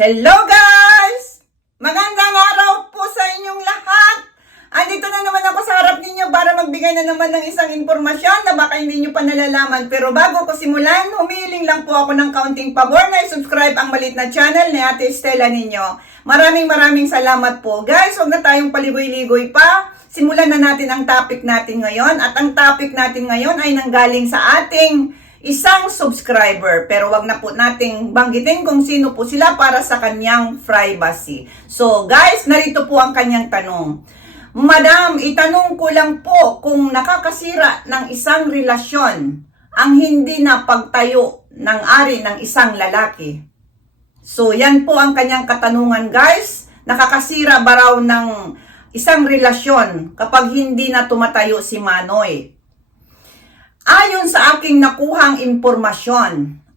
Hello guys! Magandang araw po sa inyong lahat! Andito na naman ako sa harap ninyo para magbigay na naman ng isang impormasyon na baka hindi nyo pa nalalaman. Pero bago ko simulan, humihiling lang po ako ng kaunting pabor na i-subscribe ang malit na channel ni Ate Estela ninyo. Maraming maraming salamat po. Guys, huwag na tayong paligoy-ligoy pa. Simulan na natin ang topic natin ngayon. At ang topic natin ngayon ay nanggaling sa ating isang subscriber. Pero wag na po nating banggitin kung sino po sila para sa kanyang privacy. So guys, narito po ang kanyang tanong. Madam, itanong ko lang po kung nakakasira ng isang relasyon ang hindi na pagtayo ng ari ng isang lalaki. So yan po ang kanyang katanungan guys. Nakakasira ba raw ng isang relasyon kapag hindi na tumatayo si Manoy? Ayon sa aking nakuhang impormasyon,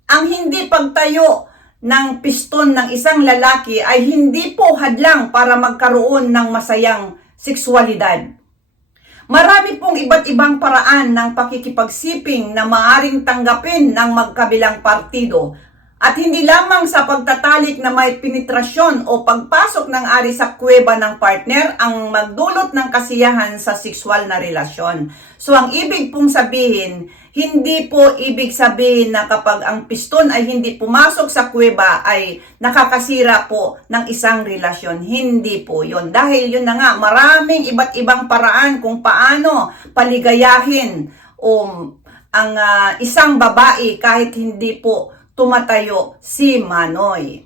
ang hindi pagtayo ng piston ng isang lalaki ay hindi po hadlang para magkaroon ng masayang sexualidad. Marami pong iba't ibang paraan ng pakikipagsiping na maaring tanggapin ng magkabilang partido at hindi lamang sa pagtatalik na may penetrasyon o pagpasok ng ari sa kuweba ng partner ang magdulot ng kasiyahan sa sexual na relasyon. So ang ibig pong sabihin, hindi po ibig sabihin na kapag ang piston ay hindi pumasok sa kuweba ay nakakasira po ng isang relasyon. Hindi po yon Dahil yun na nga, maraming iba't ibang paraan kung paano paligayahin o ang ah, isang babae kahit hindi po tumatayo si Manoy.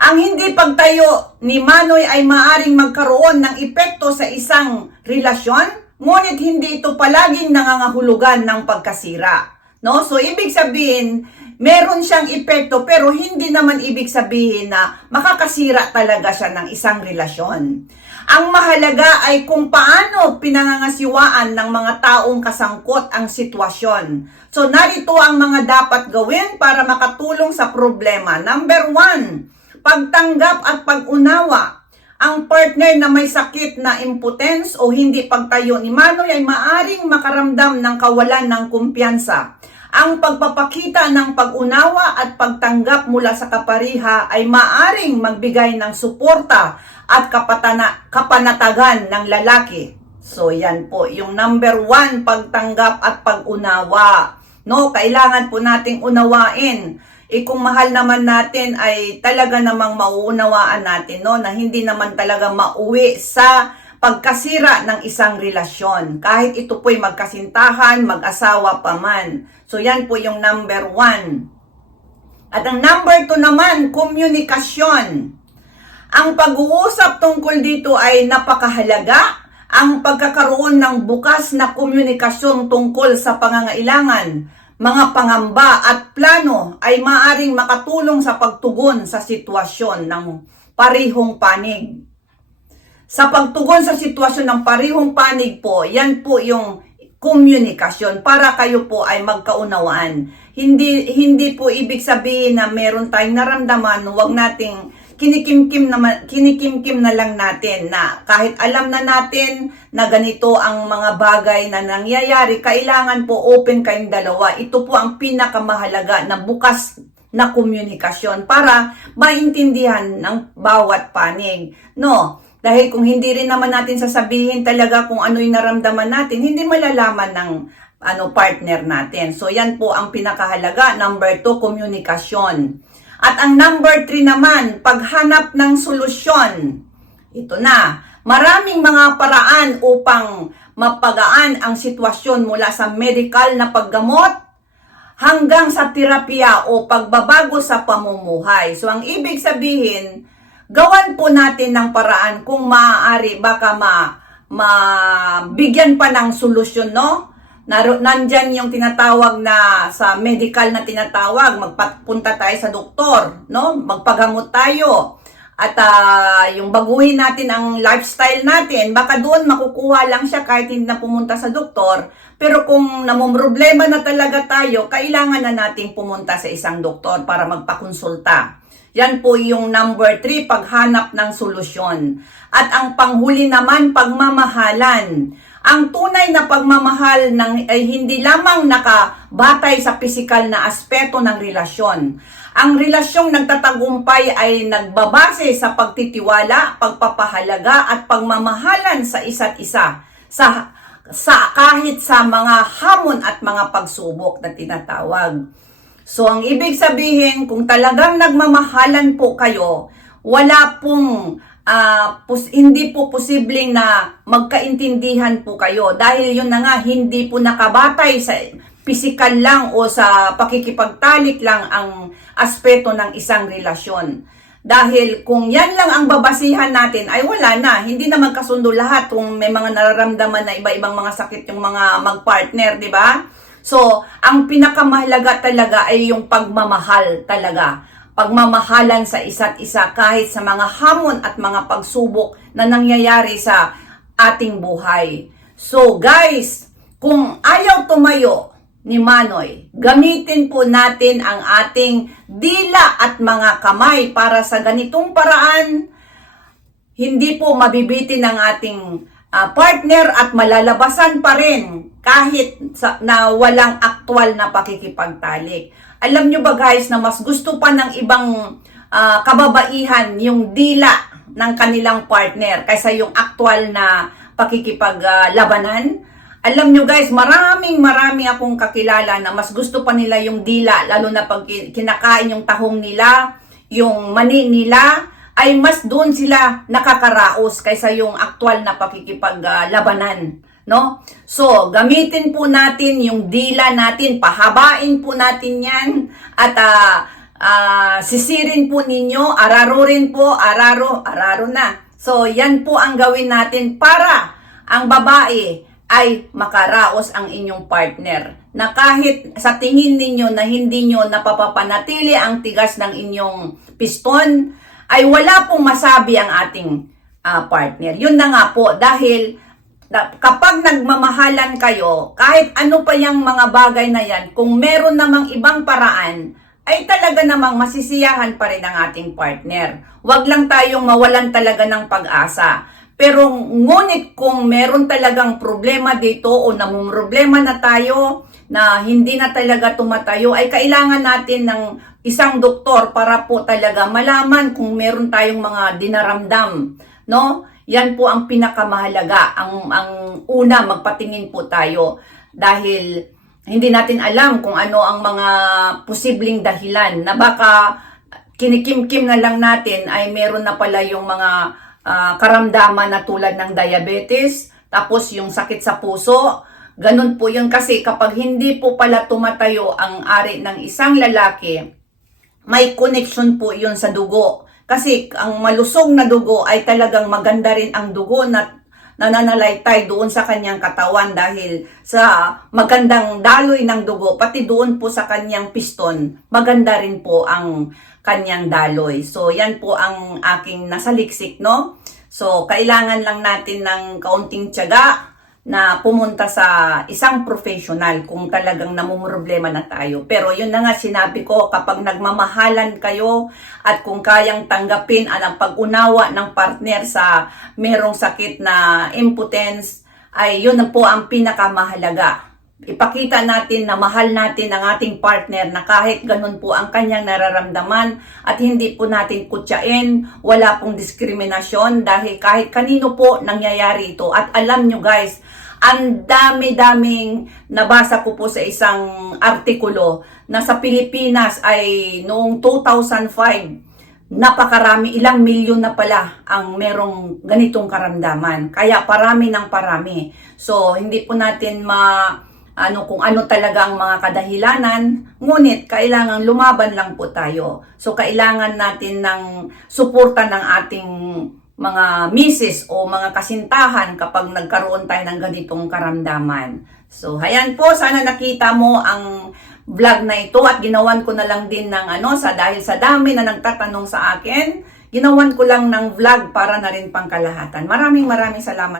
Ang hindi pagtayo ni Manoy ay maaring magkaroon ng epekto sa isang relasyon, ngunit hindi ito palaging nangangahulugan ng pagkasira. No? So, ibig sabihin, meron siyang epekto pero hindi naman ibig sabihin na makakasira talaga siya ng isang relasyon. Ang mahalaga ay kung paano pinangangasiwaan ng mga taong kasangkot ang sitwasyon. So narito ang mga dapat gawin para makatulong sa problema. Number one, pagtanggap at pag-unawa. Ang partner na may sakit na impotence o hindi pagtayo ni Manoy ay maaring makaramdam ng kawalan ng kumpiyansa. Ang pagpapakita ng pag-unawa at pagtanggap mula sa kapariha ay maaring magbigay ng suporta at kapatana, kapanatagan ng lalaki. So yan po, yung number one, pagtanggap at pag-unawa. No, kailangan po nating unawain. Eh kung mahal naman natin ay talaga namang mauunawaan natin no na hindi naman talaga mauwi sa pagkasira ng isang relasyon. Kahit ito po'y magkasintahan, mag-asawa pa man. So yan po yung number one. At ang number two naman, komunikasyon. Ang pag-uusap tungkol dito ay napakahalaga. Ang pagkakaroon ng bukas na komunikasyon tungkol sa pangangailangan, mga pangamba at plano ay maaring makatulong sa pagtugon sa sitwasyon ng parihong panig. Sa pagtugon sa sitwasyon ng parihong panig po, yan po yung komunikasyon para kayo po ay magkaunawaan. Hindi hindi po ibig sabihin na meron tayong naramdaman, huwag nating kinikimkim naman kinikimkim na lang natin na kahit alam na natin na ganito ang mga bagay na nangyayari, kailangan po open kayong dalawa. Ito po ang pinakamahalaga na bukas na komunikasyon para maintindihan ng bawat panig. No, dahil kung hindi rin naman natin sasabihin talaga kung ano yung naramdaman natin, hindi malalaman ng ano partner natin. So yan po ang pinakahalaga. Number two, komunikasyon. At ang number three naman, paghanap ng solusyon. Ito na, maraming mga paraan upang mapagaan ang sitwasyon mula sa medical na paggamot hanggang sa terapya o pagbabago sa pamumuhay. So ang ibig sabihin, gawan po natin ng paraan kung maaari baka ma mabigyan pa ng solusyon, no? Nandyan yung tinatawag na sa medical na tinatawag, magpapunta tayo sa doktor, no? Magpagamot tayo. At ah, yung baguhin natin ang lifestyle natin, baka doon makukuha lang siya kahit hindi na pumunta sa doktor. Pero kung namumroblema na talaga tayo, kailangan na nating pumunta sa isang doktor para magpakonsulta. Yan po yung number 3, paghanap ng solusyon. At ang panghuli naman, pagmamahalan. Ang tunay na pagmamahal ng, ay hindi lamang nakabatay sa pisikal na aspeto ng relasyon. Ang relasyong nagtatagumpay ay nagbabase sa pagtitiwala, pagpapahalaga at pagmamahalan sa isa't isa sa sa kahit sa mga hamon at mga pagsubok na tinatawag. So, ang ibig sabihin, kung talagang nagmamahalan po kayo, wala pong, ah, pos- hindi po posibleng na magkaintindihan po kayo. Dahil yun na nga, hindi po nakabatay sa pisikal lang o sa pakikipagtalik lang ang aspeto ng isang relasyon. Dahil kung yan lang ang babasihan natin, ay wala na. Hindi na magkasundo lahat kung may mga nararamdaman na iba-ibang mga sakit yung mga magpartner, di ba? So, ang pinakamahalaga talaga ay yung pagmamahal talaga. Pagmamahalan sa isa't isa kahit sa mga hamon at mga pagsubok na nangyayari sa ating buhay. So, guys, kung ayaw tumayo ni Manoy, gamitin po natin ang ating dila at mga kamay para sa ganitong paraan hindi po mabibitin ng ating ah, partner at malalabasan pa rin kahit sa, na walang aktwal na pakikipagtalik. Alam nyo ba guys na mas gusto pa ng ibang ah, kababaihan yung dila ng kanilang partner kaysa yung aktwal na pakikipaglabanan? Alam nyo guys, maraming marami akong kakilala na mas gusto pa nila yung dila, lalo na pag kin- kinakain yung tahong nila, yung mani nila, ay mas doon sila nakakaraos kaysa yung aktwal na pakikipaglabanan. No? So, gamitin po natin yung dila natin, pahabain po natin yan, at ah, ah, sisirin po ninyo, araro rin po, araro, araro na. So, yan po ang gawin natin para ang babae ay makaraos ang inyong partner. Na kahit sa tingin ninyo na hindi nyo napapapanatili ang tigas ng inyong piston, ay wala pong masabi ang ating ah, partner. Yun na nga po, dahil kapag nagmamahalan kayo, kahit ano pa yung mga bagay na yan, kung meron namang ibang paraan, ay talaga namang masisiyahan pa rin ang ating partner. Huwag lang tayong mawalan talaga ng pag-asa. Pero ngunit kung meron talagang problema dito o namumroblema na tayo na hindi na talaga tumatayo, ay kailangan natin ng isang doktor para po talaga malaman kung meron tayong mga dinaramdam. No? Yan po ang pinakamahalaga. Ang, ang una, magpatingin po tayo. Dahil hindi natin alam kung ano ang mga posibleng dahilan na baka kinikim-kim na lang natin ay meron na pala yung mga ah, karamdaman na tulad ng diabetes, tapos yung sakit sa puso. Ganun po yun kasi kapag hindi po pala tumatayo ang ari ng isang lalaki, may connection po yun sa dugo. Kasi ang malusog na dugo ay talagang maganda rin ang dugo na nananalaytay doon sa kanyang katawan dahil sa magandang daloy ng dugo, pati doon po sa kanyang piston, maganda rin po ang kanyang daloy. So, yan po ang aking nasaliksik, no? So, kailangan lang natin ng kaunting tiyaga na pumunta sa isang professional kung talagang namumroblema na tayo. Pero yun na nga sinabi ko, kapag nagmamahalan kayo at kung kayang tanggapin ang pag-unawa ng partner sa merong sakit na impotence, ay yun na po ang pinakamahalaga. Ipakita natin na mahal natin ang ating partner na kahit ganun po ang kanyang nararamdaman at hindi po natin kutsain, wala pong diskriminasyon dahil kahit kanino po nangyayari ito. At alam nyo guys, ang dami-daming nabasa ko po sa isang artikulo na sa Pilipinas ay noong 2005, napakarami, ilang milyon na pala ang merong ganitong karamdaman. Kaya parami ng parami. So, hindi po natin ma ano kung ano talaga ang mga kadahilanan, ngunit kailangan lumaban lang po tayo. So kailangan natin ng suporta ng ating mga misis o mga kasintahan kapag nagkaroon tayo ng ganitong karamdaman. So, hayan po, sana nakita mo ang vlog na ito at ginawan ko na lang din ng ano, sa dahil sa dami na nagtatanong sa akin, ginawan ko lang ng vlog para na rin pangkalahatan. Maraming maraming salamat.